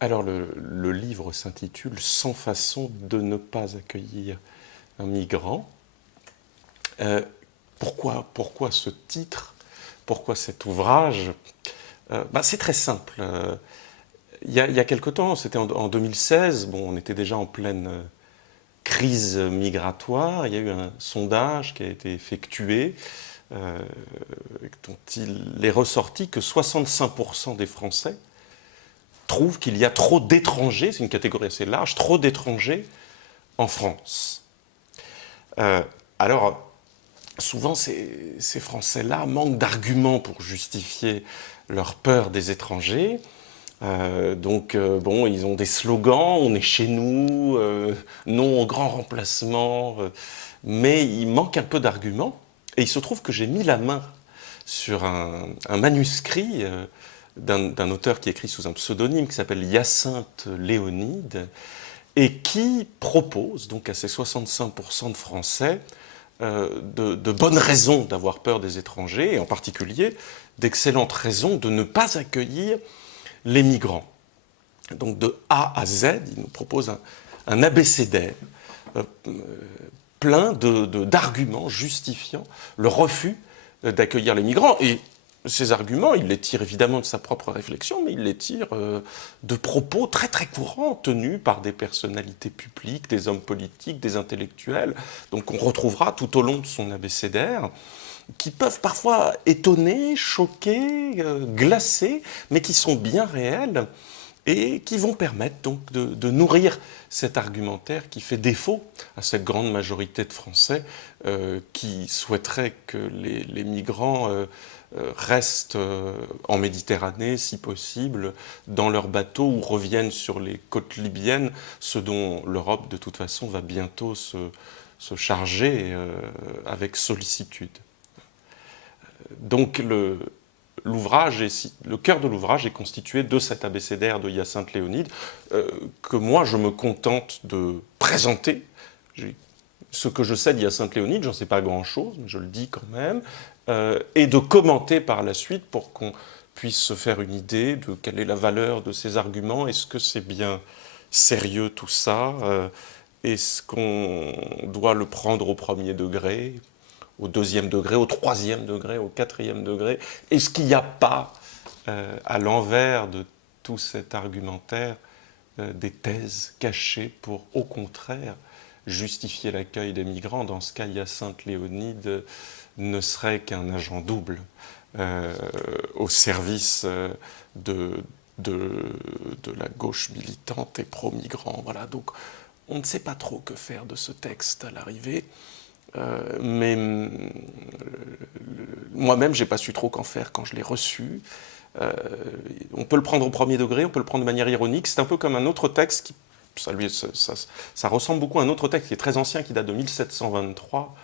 Alors, le livre s'intitule «100 façons de ne pas accueillir un migrant». Euh, pourquoi ce titre? Pourquoi cet ouvrage? C'est très simple. Il y a quelque temps, c'était en 2016, bon, on était déjà en pleine crise migratoire. Il y a eu un sondage qui a été effectué, euh, dont il est ressorti que 65% des Français trouvent qu'il y a trop d'étrangers, c'est une catégorie assez large, trop d'étrangers en France. Euh, alors, souvent, ces Français-là manquent d'arguments pour justifier leur peur des étrangers. Bon, ils ont des slogans, on est chez nous, non au grand remplacement, mais il manque un peu d'arguments. Et il se trouve que j'ai mis la main sur un manuscrit d'un auteur qui écrit sous un pseudonyme qui s'appelle Hyacinthe Léonide et qui propose donc à ces 65% de Français de bonnes raisons d'avoir peur des étrangers, et en particulier d'excellentes raisons de ne pas accueillir les migrants. Donc de A à Z, il nous propose un abécédaire euh, plein d'arguments justifiant le refus d'accueillir les migrants. Et ces arguments, il les tire évidemment de sa propre réflexion, mais il les tire de propos très très courants tenus par des personnalités publiques, des hommes politiques, des intellectuels. Donc on retrouvera tout au long de son abécédaire, qui peuvent parfois étonner, choquer, glacer, mais qui sont bien réels et qui vont permettre donc de nourrir cet argumentaire qui fait défaut à cette grande majorité de Français qui souhaiteraient que les migrants restent en Méditerranée, si possible, dans leurs bateaux ou reviennent sur les côtes libyennes, ce dont l'Europe, de toute façon, va bientôt se charger avec sollicitude. Donc le cœur de l'ouvrage est constitué de cet abécédaire de Hyacinthe Léonide que moi je me contente de présenter. Ce que je sais d'Hyacinthe Léonide, j'en sais pas grand-chose, mais je le dis quand même, et de commenter par la suite pour qu'on puisse se faire une idée de quelle est la valeur de ces arguments, est-ce que c'est bien sérieux tout ça, est-ce qu'on doit le prendre au premier degré, au deuxième degré, au troisième degré, au quatrième degré? Est-ce qu'il n'y a pas, à l'envers de tout cet argumentaire, des thèses cachées pour, au contraire, justifier l'accueil des migrants? Dans ce cas, Hyacinthe Léonide ne serait qu'un agent double euh, au service de, de, de la gauche militante et pro-migrant. Voilà, donc on ne sait pas trop que faire de ce texte à l'arrivée. Mais moi-même, j'ai pas su trop qu'en faire quand je l'ai reçu. Euh, on peut le prendre au premier degré, on peut le prendre de manière ironique. C'est un peu comme un autre texte qui, ça ressemble beaucoup à un autre texte qui est très ancien, qui date de 1723,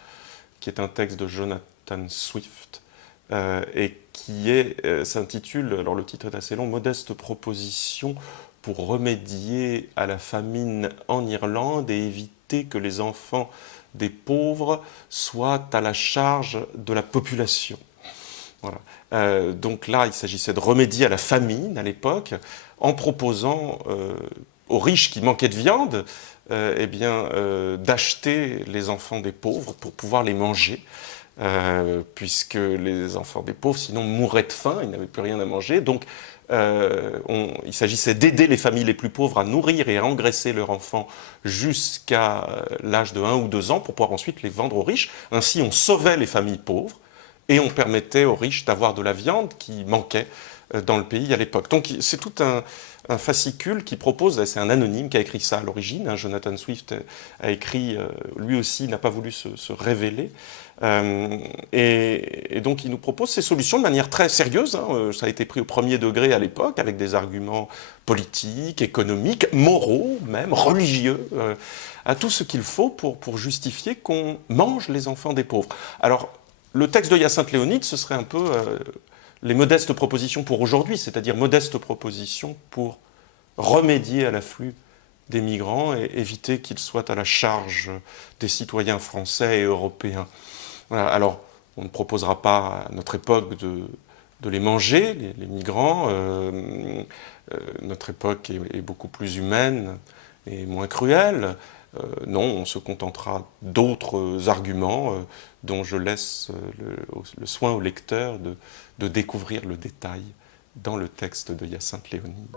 qui est un texte de Jonathan Swift, et qui s'intitule, alors le titre est assez long, Modeste proposition pour remédier à la famine en Irlande et éviter que les enfants des pauvres soient à la charge de la population. Voilà. Donc là, il s'agissait de remédier à la famine à l'époque en proposant aux riches qui manquaient de viande d'acheter les enfants des pauvres pour pouvoir les manger. Puisque les enfants des pauvres, sinon, mouraient de faim, ils n'avaient plus rien à manger. Donc, il s'agissait d'aider les familles les plus pauvres à nourrir et à engraisser leurs enfants jusqu'à l'âge de 1 ou 2 ans pour pouvoir ensuite les vendre aux riches. Ainsi, on sauvait les familles pauvres et on permettait aux riches d'avoir de la viande qui manquait dans le pays à l'époque. Donc c'est tout un fascicule qui propose, c'est un anonyme qui a écrit ça à l'origine, hein, Jonathan Swift a écrit, lui aussi n'a pas voulu se révéler, et donc il nous propose ces solutions de manière très sérieuse, hein, ça a été pris au premier degré à l'époque, avec des arguments politiques, économiques, moraux même, religieux, à tout ce qu'il faut pour justifier qu'on mange les enfants des pauvres. Alors, le texte de Hyacinthe Léonide, ce serait un peu les modestes propositions pour aujourd'hui, c'est-à-dire modestes propositions pour remédier à l'afflux des migrants et éviter qu'ils soient à la charge des citoyens français et européens. Voilà. Alors, on ne proposera pas à notre époque de les manger, les migrants. Notre époque est beaucoup plus humaine et moins cruelle. Non, on se contentera d'autres arguments dont je laisse le soin au lecteur de découvrir le détail dans le texte de Hyacinthe Léonide.